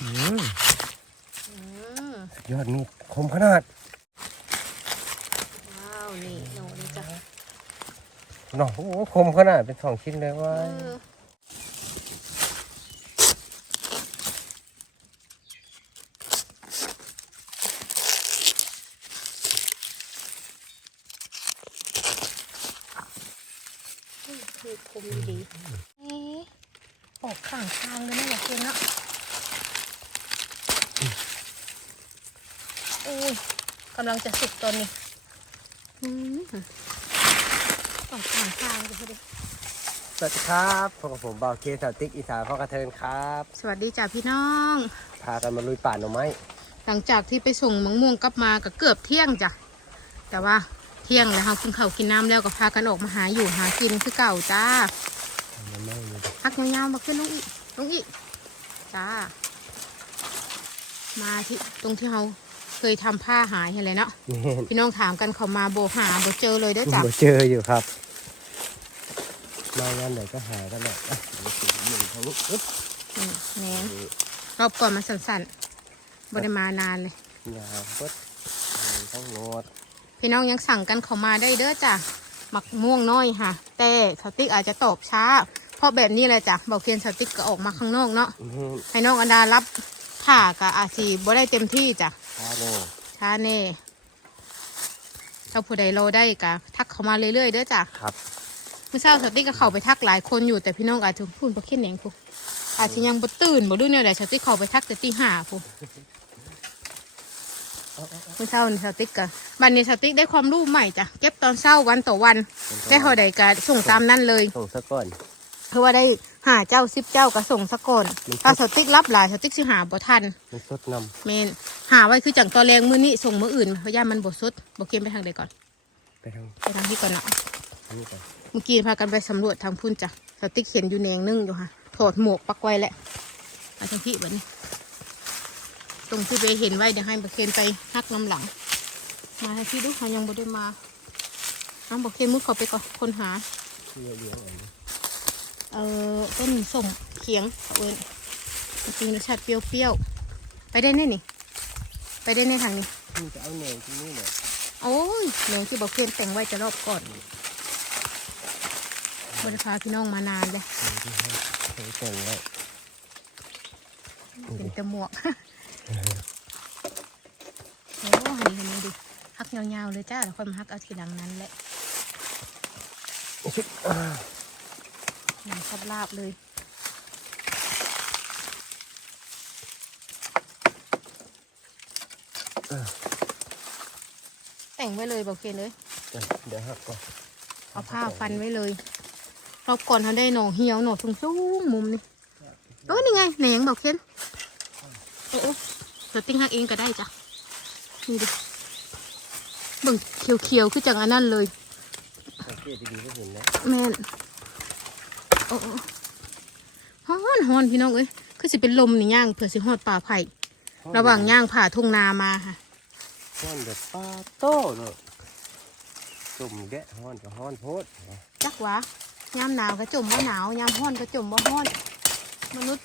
อืมอืมยอดมีดคมขนาด ว้าว นี่หนูนี่จ้ะเนาะโอ้โหคมขนาดเป็นสองชิ้นเลยว่า เอออืมคือคมดีเอ๊ะออกข้างทางเลยนะอยากเห็นเนาะโอ้ยกำลังจะสุกตอนนี้ อืมออกข้างทางเลยพอดีสวัสดีครับพบกับผมบ่าวเคสาวติ๊กอีสานพ่อกระเทินครับ สวัสดีจ้ะพี่น้อง พากันมาลุยป่าหน่อไม้ หลังจากที่ไปส่งมะม่วงกลับมาก็เกือบเที่ยงจ้ะ แต่ว่าเที่ยงแล้วเรากินข้าวกินน้ำแล้วก็พากันออกมาหาอยู่หากินคือเก่าจ้าหน่อไม้อยู่ดิพักยาวๆมาขึ้นลุงอีกลุงอีกจ้า มาที่ตรงที่เรา เคยทำผ้าหายอะไรเนาะนี่พี่น้องถามกันเขามาโบหาโบเจอเลยเด้อจ้ะมาเจออยู่ครับ มางานไหนก็หากันแหละอะเดี๋ยวสิหนึ่งทางนี้อึ๊บนี่แหนมรอบก่อนมาสั่นๆบได้มานานเลย ยาวปึ๊ดต้องโนดพี่น้องยังสั่งกันเขามาได้เด้อจ้ะหมักม่วงน้อยค่ะ แต่สติ๊กอาจจะตอบช้า เพราะแบบนี้แหละจ้ะเบาเคียนสติ๊กก็ออกมาข้างนอกเนาะนี่ให้น้องอันดารับ ผ่ากับอาซีบ่ได้เต็มที่จ้ะพาโน่ช้าแน่ถ้าผู้ใดรอได้ก็ทักเขามาเรื่อยๆเด้อจ้ะครับเมื่อเช้าสติ๊กก็เข้าไปทักหลายคนอยู่แต่พี่น้องอาจจะพูดบ่เคียนเองพูอาจจะยังบ่ตื่นบ่รู้เนี่ยแหละสติ๊กเข้าไปทักแต่ตีห้าพูเมื่อเช้านี่สติ๊กก็บันนี้สติ๊กได้ความรู้ใหม่จ้ะเก็บตอนเช้าวันต่อวันได้เท่าใดก็ส่งตามนั้นเลยส่งซะก่อน เพราะว่าได้หาเจ้าสิบเจ้าก็ส่งสะก่อนมันถ้าสติ๊กรับหลายสติ๊กสิหาบ่ทันมันสดนเมนหาไว้คือจังตอแรงมือนี้ส่งมืออื่นเพราะย่ามันบดสดบเกมไปทางใดก่อนำไปทางไปทางที่ก่อนเนาะนี้ก่อนเมื่อกี้พากันไปสำรวจทางพุ่นจ้ะสติ๊กเห็นอยู่แนงนึ่งอยู่ค่ะถอดหมวกปักไว้แหละไปทางที่แบบนี้ ตรงที่ไปเห็นไว้เดี๋ยวให้บเคนไปฮักน้ำหลัง มาให้พี่ดูเขายังบ่ได้มาน้องบเคนมุดเขาไปก่อนคนหา เยอะๆอันนี้เอ่อต้นส่งเขียงเอาเอิญจริงๆรสชาติเปรี้ยวๆ ไปได้แน่นี่ ไปได้แน่ทางนี้นี่จะเอาแหนงที่นี่แหละโอ้ยเลี้ยงที่บอกเพื่อนแต่งไว้จะรอบก่อนบริพาพี่น้องมานานเลยที่ให้ให้แต่งไว้เป็นแต่หมวกโอ้นี่เห็นไหมดิฮักยาวๆเลยจ้าแล้วค่อยมาฮักเอาทีหลังนั้นแหละ หนังชอบลาบเลย แต่งไว้เลยบอกเกนเลยเดี๋ยวเดี๋ยวหักก่อนเอาผ้าฟันไว้เลยรอบก่อนเขาได้หน่อเหี่ยวหน่อสูงสูงๆมุมนี่โอ้ยนี่ไงแหนงบอกเคนโอ้โอ้เดี๋ยวติ้งหักเองก็ได้จ้ะนี่ดิเบิ่งเขียวๆคือจังอันนั้นเลยสังเกตดีๆก็เห็นแล้วแม่นโอ้โอ้ ฮ้อนฮ้อนพี่น้องเอ้ยคือสิเป็นลมนี่ย่างเผื่อสิฮอดป่าไผ่ระหว่างย่างผ่าทุ่งนามาค่ะห้อนแบบปลาโตเนอะจุ่มแกะห้อนกับห้อนโพดจักวะยามหนาวก็จมว่าหนาวยามร้อนก็จมว่าร้อน มนุษย์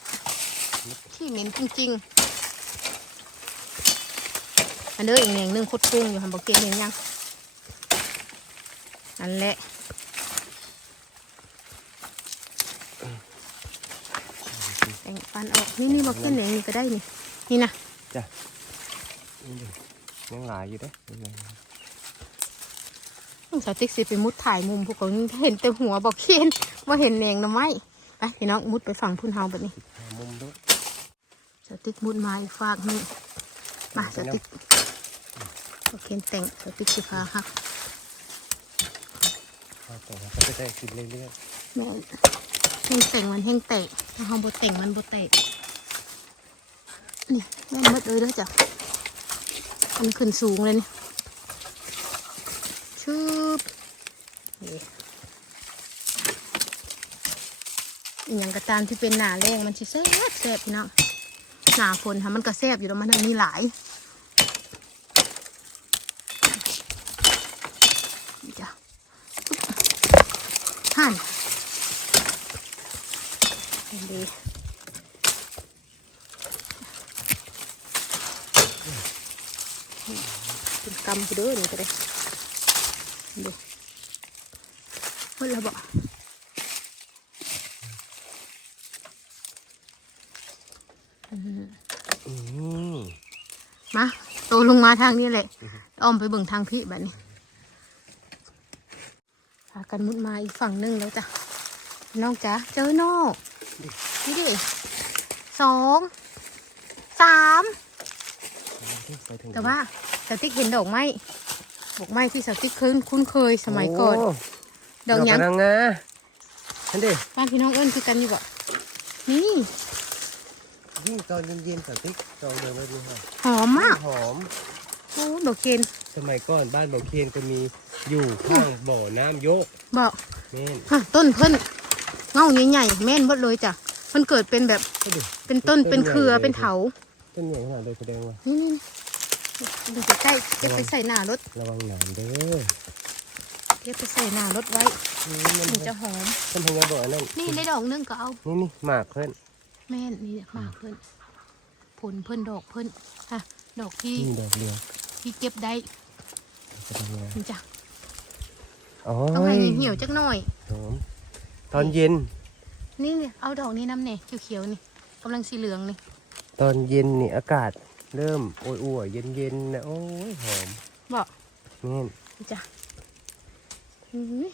ขี้เหม็นจริงๆอันเด้ออีกอย่างหนึ่งคดกุ้งอยู่หันบอกเกณฑ์เห็นยังนั่นแหละ แต่งฟั นออกนี่นี่บอกเกณฑ์เหนงนี่ก็ได้นี่ นี่นะนี่ดิยังหลายอยู่เด้ยังไงสาวติ๊กสิไปมุดถ่ายมุมพวกเขาเห็นแต่หัวบอกเกณฑ์ว่าเห็นแหนงนะไหมไปพี่น้องมุดไปฝั่งพุ่นเฮาแบบนี้หามุมด้วยสติ๊กมุดมาอีกฝากนี่มาสติ๊กโอเคแต่งสติ๊กสิพาครับพอแต่ว่าก็จะได้กินเรื่อยแม่นแห้งแต่งมันแห้งแตกถ้าเขาบดแต่งมันบดแตก นี่แม่นหมดเลยเด้อจ้ะอันขึ้นสูงเลยนี่ชืบนี่อย่างกระตามที่เป็นหนาแรงมันชิแซ่บแซ่บพี่น้องหนาฝนค่ะมันก็แซ่บอยู่แล้วมันมีหลายนี่จ้ะหั่นดี เป็น กำไปเด้อนี่ก็ได้ดูเฮ้ยเราบอกอืมมาโตลงมาทางนี้แหละอ้อมไปเบิ่งทางพี่แบบนี้พากันมุดมาอีกฝั่งหนึงแล้วจ้ะน้องจ๋าเจอโน่นี่ดิสองสามไปถึงแต่ว่า สติ๊กเห็นดอกไม้ดอกไม้ที่สติ๊กคุ้นคุ้นเคยสมัยก่อนโดอกหยังกระดังงาอันดิบ้านพี่น้องเอิ้นคือกันอยู่บ่นี่ยิ่งตอนเย็นๆสติ๊กตอนเดินไปดูฮะหอมมากหอมโอ้ดอกเกนสมัยก่อนบ้านบ่อเคนก็มีอยู่ข้างบ่อน้ำโยกบอกแม่นฮะต้นเพิ่นเงาใหญ่ๆแม่นหมดเลยจ้ะมันเกิดเป็นแบบอันดิเป็นต้นเป็นเครือเป็นเถาต้นใหญ่ขนาดเลยแสดงว่านี่นี่ ดูใกล้ๆเก็บไปใส่หน้ารถ ระวังหนามเด้อเก็บไปใส่หน้ารถไว้นี่มันมันจะหอมต้นพญาบ่อนั่นนี่ได้ดอกหนึงก็เอา นี่นี่หมากเพื่อนแม่นนี่มากเพิ่นผลเพิ่นดอกเพิ่นค่ะดอกที่นี่ดอกเดียวที่เก็บได้แสดงว่านี่จ้ะโอ้ต้องให้ยเหี่ยวๆจักหน่อย หอมตอนเย็น นี่เนี่ยเอาดอกนี้น้ำเนี่ยเขียวๆนี่กำลังสีเหลืองนี่ตอนเย็นนี่อากาศ เริ่มโอ้ยอ้วยเย็นๆนะโอ้ยหอมบอกแม่นนี่จ้ะอื้อ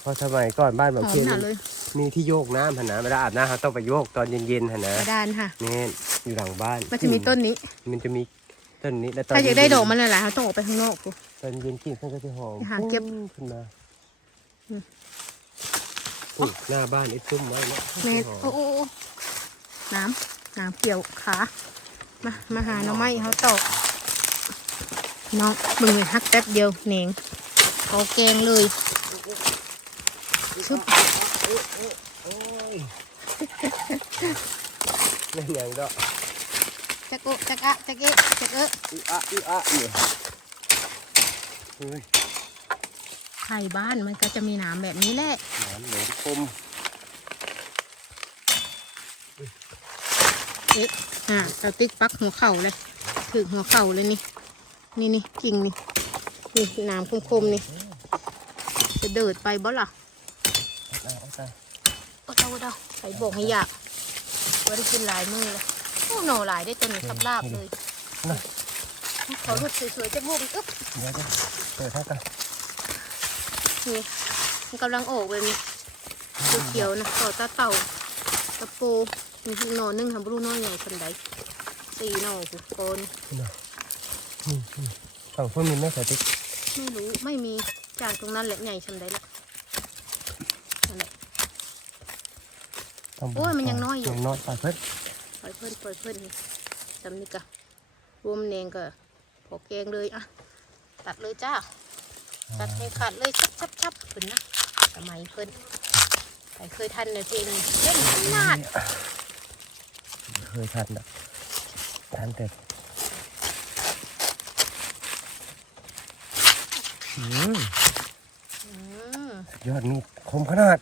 เพอสมัยก่อนบ้านหบ่ออเคมนหนาเลยมีที่โยกน้ำหันนะเวลาอาบน้ำเขาต้องไปโยกตอนเย็นๆหันนะกระดานค่ะแม่นอยู่หลังบ้าน มันจะมีต้นนี้ มันจะมีต้นนี้แล้วตอนถ้าอยากได้เย็นๆดอกมันหลายๆเขาต้องออกไปข้างนอกกูตอนเย็นกินเขาก็จะหอมหาเก็บขึ้นมาอืมอุ๊ยหน้าบ้านไอ้ซุ้มไว้เนี่ยเมนหอโอ้โอ้โอ้น้ำน้ำเกี่ยวขา มามาหาหน้องไม้เขาตอกน้องมึงเลยฮักแป๊บเดียวเหนงเขาแกงเลยชุบไม่เนยังดอกจักโอจักอะจักเอจักเออีอะอีอะเนี่ยเฮ้ยไข่บ้านมันก็จะมีน้ำแบบนี้แหละหนามเหลวคมเอ๊ะ อ่าเราติ๊กปักหัวเข่าเลยถึงหัวเข่าเลยนี่ นี่นี่กิ่งนี่นี่น้ำคมๆนี่ จะเดิดไปบ่ล่ะเอาเอาไปโอ้เดาเดาใส่บอกให้อยากว่าได้กินหลายมือเลยโอ้หน่อหลายได้ตัวนี้ทับลาบเลยน่ะขอรุดสวยๆจะบุกอึ๊บเดี๋ยวจะเปิดให้กันนี่มันกำลังออกเลยนี่เขียวๆนะต่อตาเต่าตะปู มีหน่อหนึงทำบรูน้อยใหญ่คนใดสี่หน่อทุกคนนี่นี่ฝั่งพวกมีไหม่ใส่ติ๊กไม่รู้ไม่มีจากตรงนั้นแหละใหญ่ชำใดละนั่นแหละฝั่งบโอ้ยมันยังน้อยอยู่ยังน้อยไปเพิ่นปล่อยเพื่อนปล่อยเพื่อนนี่จำนี่กะรวมแนงก็พอแกงเลยอะตัดเลยจ้าตัดให้ขาดเลยชับชับชับขึ้นนะสมัยเพื่อนใครเคยทันในเพลงเล่นขนาด เคยทันนะทันแต่อืมอืมยอดมีดคมขนาด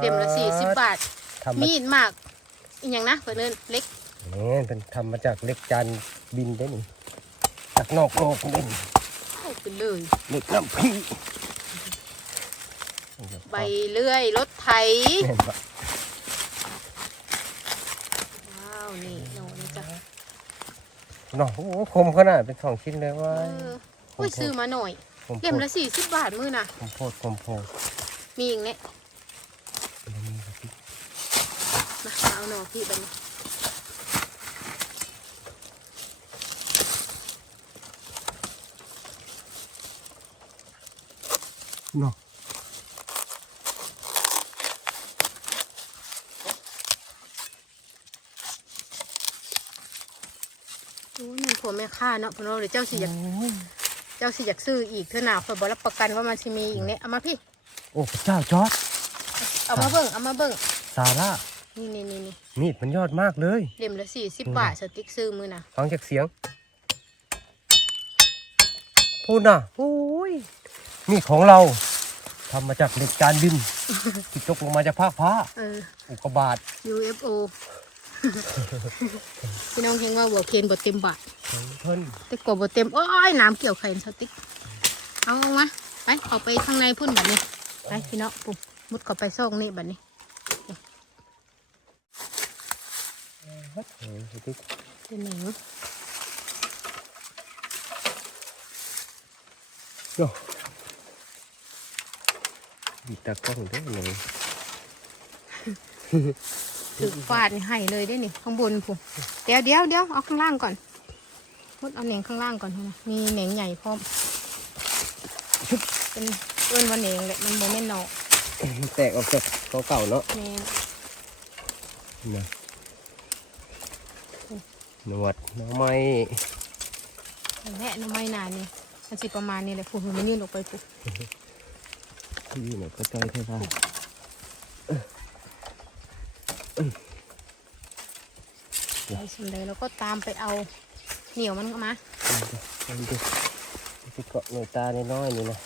เต็มละสี่สิบบาททำมามีดมากอีกอย่างนะเพื่อนเอิ้นเล็กเนี่ยเป็นทำมาจากเหล็กจานบินได้นี่จากนอกโลกได้นี่เข้าไปเลยเหล็กน้ำพี่ใบเลื่อยรถไถ เห็นปะ ว้าวนี่โน่นจ้ะ เนาะโอ้โหคมขนาดเป็นสองชิ้นเลยเอว่าออุ้ยซื้อมาหน่อยคมโพเล่มดละสี่สิบบาทมือน่ะ คมโพดคมโพดมีอีกเนี่ยแล้วมีกะทิมามาเอาหน่อพี่บัดนเนาะ โอ้ยมันผั วแม่ค่าเนาะเพนว่าเดี๋ยวเจ้าสิอยากโอ้ยเจ้าสิอยากซื้ออีกเท่าหนาคอยบอรับประกันว่ามันสิมีอีกเนี่ยเอามาพี่ โอ้พระเจ้าจอร์ดเอามาเบิ่งเอามาเบิ่งซาร่านี่นี่นี่นี่มีดมันยอดมากเลยเล่มละสี่สิบบาทสติ๊กซื้อมือน่ะฟังจากเสียงพูดนะโอ้ยมีดของเราทำมาจากเหล็กจานบินที่ตกลงมาจากภาคฟ้าเอออุกกาบาต UFO พี่น้องเห็นว่าบัวเคนบดเต็มบาทของเพิ่นแต่กบบดเต็มโอ้ยน้ำเกี่ยวไข่สติ๊กเอาลงมาไปเอาไปข้างในพุ่นแบบนี้ไปพี่น้องปุ๊บมุดเข้าไปซอกนี่แบบนี้เฮ้ยสติ๊กเป็นหนึ่งโย่มีตากล้องด้วยเลย ถือฟาดนี่ให้เลยได้นี่ข้างบนปุ๊บเดี๋ยวเดี๋ยวเดี๋ยวเอาข้างล่างก่อนมุดเอาเหน่งข้างล่างก่อนนะมีเหน่งใหญ่พร้อมเป็นเอิ้นว่าเหน่งแหละมันโมเมนต์นอกแตกออกจากเก่าๆเนาะแม่นนะหนวดหน้องไม้แหละน้ำไม้นานนี่มันสิประมาณนี้แหละปุ๊บมันนี่ลงไปปุ๊บที่อยู่ไหนก็จอยเท่าไหร่ ไปสุดเลยแล้วก็ตามไปเอาเหนียวมันก็มาลองดูไปเกาะหน่วยตาน้อยๆนี่นะ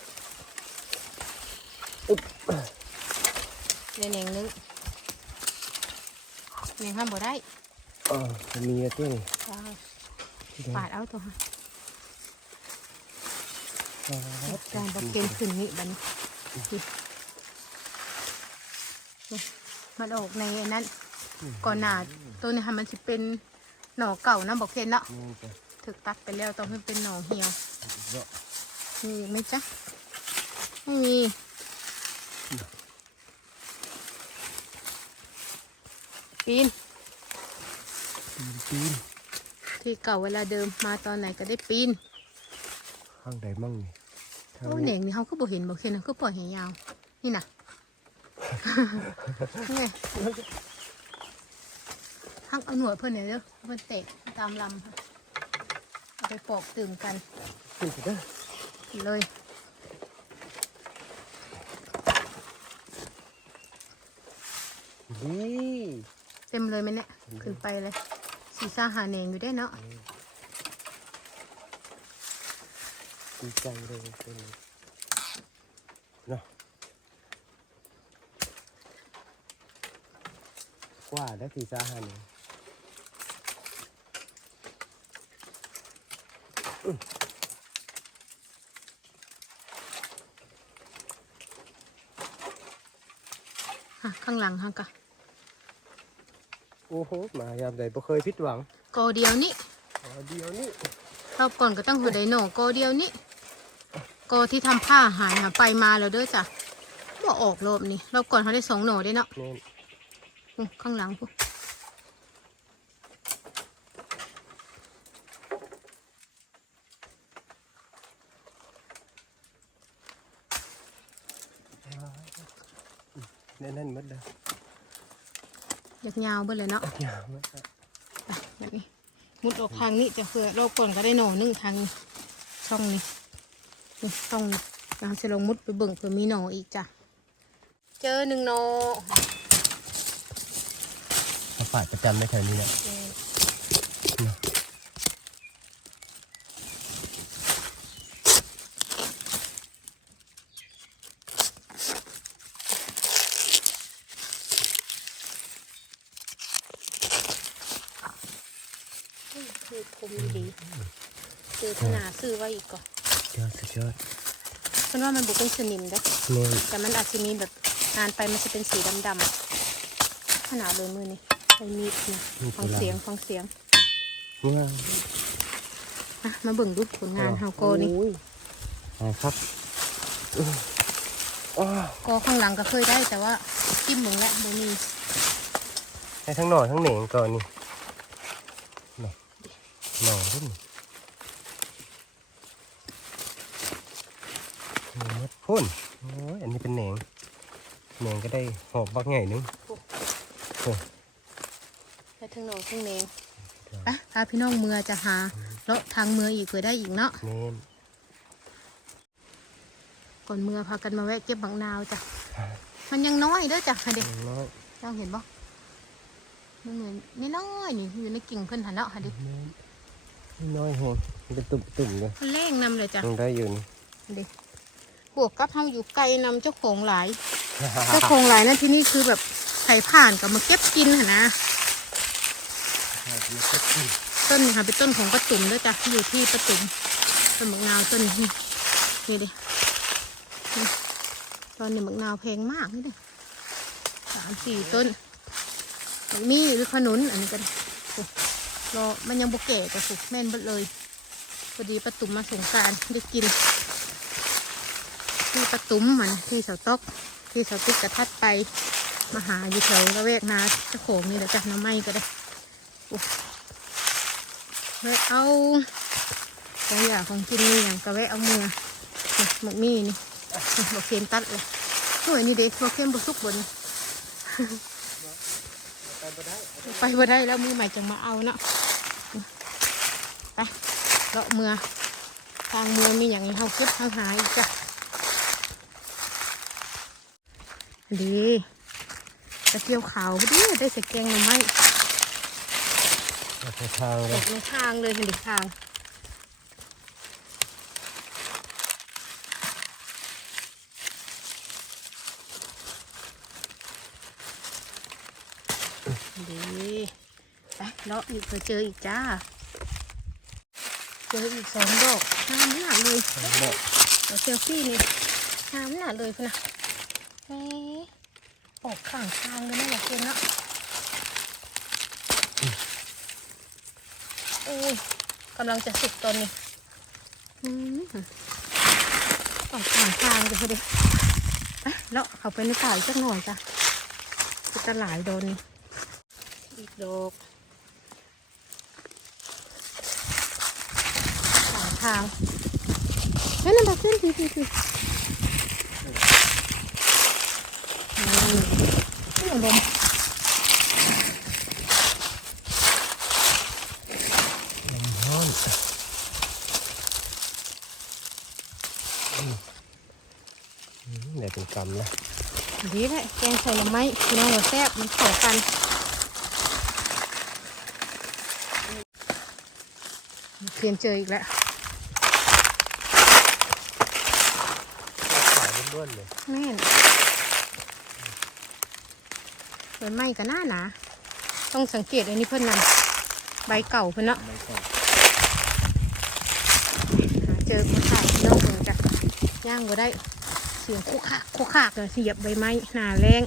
เรียนเองนึกเนียงห้ามบ่ได้อ๋อมีอะเต้นจ้าปาดเอาตัวฮะการบดเกณฑ์ขึ้นนี่บัดนนี่นี่มันออกในอันนั้น ก่อนหนาตัวนี้ค่ะมันจะเป็นหน่อเก่านะบอกเคนเนาะนี่จ้ะถึกตัดไปแล้วต้องให้เป็นหน่อเหี่ยวเยอะมีอีกไหมจ๊ะไม่มีปีนปีนที่เก่าเวลาเดิมมาตอนไหนก็ได้ปีนข้างใดมั่งนี่ทางโอ้นี้เหน่งนี่เขาก็บอกเห็นบอกเห็นนะก็ปล่อยให้ยาว นี่นะนี่ไง หักเอาหนวดเพื่อนเนี่ยเด้อเพื่อนเตะตามลำค่ะเอาไปปอกตื่มกันขึ้นไปเด้อเลยนี่เต็มเลยไหมเนี่ยขึ้นไปเลยสีซ่าหาเหน่งอยู่ได้เนาะดีใจเลยเป็นเนาะกว่าได้สี่สาหัน อะข้างหลังฮะกะโอ้โหมายามใดบ่เคยผิดหวังกอเดียวนี่อ๋อเดียวนี่รอบก่อนก็ต้องหัวไดโหนกอเดียวนี่กอที่ทำผ้าหายหาไปมาแล้วเด้อจ้ะบ่ออกรอบนี้รอบก่อนเขาได้สองหน่อได้เนาะแม่น อู้ข้างหลังพูแน่นๆหมดเลยอยากยาวเบิ่เลยเนาะยาวมากไปแบบนี้มุดออกทางนี้จะเพื่อรอบก่อนก็ได้หน่อหนึ่งทางนี้ช่องนี้นี่ช่องนี้เราจะลงมุดไปเบิ่งเผื่อมีหน่ออีกจ้ะเจอหนึ่งหน่อเขาฝ่ายประจำในแถวนี้นะ คือคมดีซื้อขนาดซื้อไว้อีกก่อนยอดสุดยอดเพราะว่ามันบุกเป็นสนิมเด้อแม่นแต่มันอาจจะมีแบบนานไปมันจะเป็นสีดำๆขนาดเลยมือนี่ใช้มีดนะฟังเสียงฟังเสียงเมื่ออะมาเบิ่งดูผลงานเฮาโกนี่โอ้ยอ่าครับอื้ออ้าวโกข้างหลังก็เคยได้แต่ว่าจิ้มหมึงแล้วบ่มีให้ทั้งหน่อทั้งเหน่งก่อนนี่หน่อ หน่อรุ่นหน่อมัดพ่นโอ้ยอันนี้เป็นเหน่งเหน่งก็ได้หอกบักใหญ่นึงได้ทั้งโหนทั้งเนงไปพาพี่น้องเมือจะหาเลาะทางเมืออีกเผื่อได้อีกเนาะเน้นก่อนเมือพากันมาแวะเก็บบังนาวจ้ะมันยังน้อยเด้อจ้ะเด็กน้อยเจ้าเห็นบ่มันเหมือนนี่น้อยๆนี่อยู่ในกิ่งเพิ่นหันเนาะค่ะดิ น้อยแหงมันเป็นตุ่มตุ่มๆเลยมันเล่งนำเลยจ้ะยังได้อยู่นี่เด็กบวกกับเฮาอยู่ไกลนำเจ้าของหลาย เจ้าของหลายนั่นที่นี่คือแบบใครผ่านก็มาเก็บกินหนนะมันก็กินต้นนี่ค่ะเป็นต้นของป้าตุ่มด้วยจ้ะที่อยู่ที่ป้าตุ่มต้นมะนาวต้นนี้นี่ดินี่ตอนนี้มะนาวแพงมากนี่ดิสามสี่ต้นมะมี่หรือขนุนอันนี้กันโอ้ รอมันยังบกแก่กับสุกแม่นเบดเลยพอดีป้าตุ่มมาสงการได้กิน ที่ป้าตุ่มมันที่เสาตอกที่เสาติ๊กกระทัดไปมาหาอยู่แถวระแวกนาเจ้าของนี่แหละจ้ะน้ำไม้ก็ได้แวะเอาของอยากของกินนี่อย่างก็แวะเอาเมือหมกมี่นี่นี่บกเค็มตัดเลยหน่วยนี่เด็กบกเค็มบกสุกบนไปบ่ได้ไปบ่ได้แล้วมือใหม่จะมาเอาเนาะ ไปเลาะเมือทางเมือมีอย่างนี้เขาเก็บเขาหาอีกจ้ะดีกระเจียวขาวพอดีได้ใส่แกงหน่อไม้เอาไปทางเลตยกในทางเลยเห็นดิทางดีไปเลาะอีกเผื่อเจออีกจ้าเจออีกสองดอกห้ามหนาเลยเนี่ยเดี๋ยวเซลฟี่นี่ห้ามหนาเลยพุ่นะเอ๊ะออกข้างทางเลยนะอยากเห็นนะโอ้ยกำลังจะสุกตอนนี้อืออกข้างทางเลยพอดีไปแล้วเขาไปในป่าอีกสักหน่อยจ้ะจะหลายโดนอีกดอก สองทางนั่นน่ะมาขึ้นทีทีทีนี่ลมลมร้อนอืมอืมได้เป็นกำนะดีแหละแกงใส่หน่อไม้พี่น้องหัวแซ่บมันเข้ากันเพียนเจออีกแล้ว ขาย ล้วนๆเลยแม่นใบไม้ก็น่าหนาต้องสังเกตอันนี้เพิ่นนั่นใบเก่าเพิ่นเนาะไม่ต้องหาเจอคนขายน้องเพิ่นจ้ะย่างก็ได้เสียงคุกคักคุกคักเลยเสียบใบไม้หนาแรง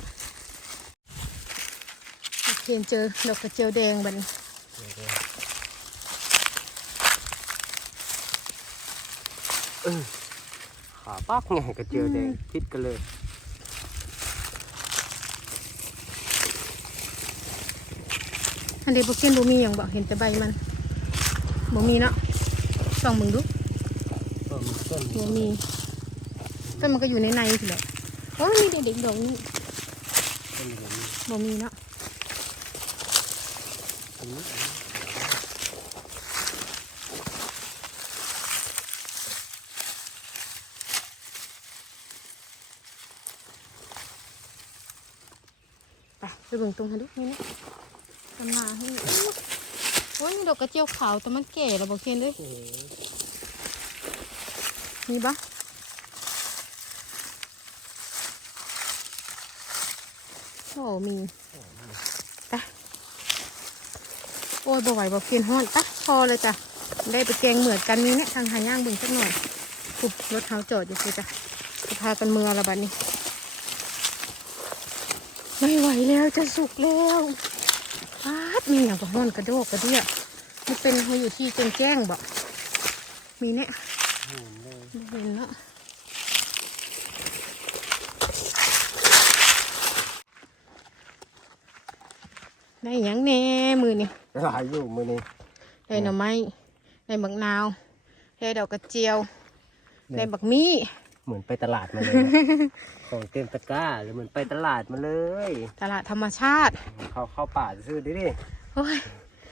เพียนเจอดอกกระเจียวแดงบัดนเดี๋ยวๆเออ ขาปักไงกระเจียวแดงคิดกันเลยอันเดบุเกนบ่มีอย่างบอกเห็นแต่ใบมันบ่มีเนาะส่องมึงดูต้นต้นบ่มีต้นมันก็อยู่ในในสิแหละโอ้ยมีเด็กๆดอกนี้ต้นแบบนี้บ่มีเนาะ อันนี้ ไปไป เบิ่งตรงหันดูนี่นะตำนาให้ดูโอ้ยมีดอกกระเจียวขาวแต่มันแก่แล้วบ่เคนเด้ยโอ้โหมีปะโอ้มีไปโอ้ยบ่ไหวบ่เคนห้อนปะพอเลยจ้ะได้ไปแกงเหมือนกันนี้เนี่ยทางหาย่างเบิ่งสักหน่อยปุ๊บรถเท้าจอดอยู่เลยจ้ะจะพากันเมือละบัดนี้ ไม่ไหวแล้วจะสุกแล้วปาดมีอย่างกับห้อนกระโดกกระเดี่ยมันเป็นเขาอยู่ที่แจ้งแจ้งๆบ่มีเนี่ยเห็นเลยบ่เห็นเนาะได้หยังแหน่มือนี่หลายอยู่มือนี้ได้หน่อไม้ได้บักนาวได้ดอกกระเจียวเนี่ยได้บักมี่ เหมือนไปตลาดมาเลยนะของเต็มตะกร้าเลยเหมือนไปตลาดมาเลยตลาดธรรมชาติเขาเข้าป่าซื้อดิดิโอ้ย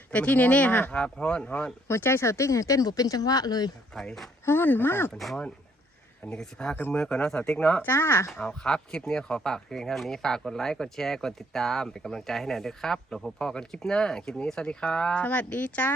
แต่ที่แน่ๆค่ะฮ้อมากครับฮ้อนฮ้อนหัวใจสาวติ๊กเนี่ยเต้นบุเป็นจังหวะเลยไผ่ฮ้อนมากเป็นฮ้อน อันนี้ก็สิพากันมือก่อนเนาะสาวติ๊กเนาะ จ้า เอาครับ คลิปนี้ขอฝากเพียงเท่านี้ ฝากกดไลค์ กดแชร์ กดติดตาม เป็นกำลังใจให้หน่อยด้วยครับเราพบพ่อกันคลิปหน้า คลิปนี้สวัสดีครับสวัสดีจ้า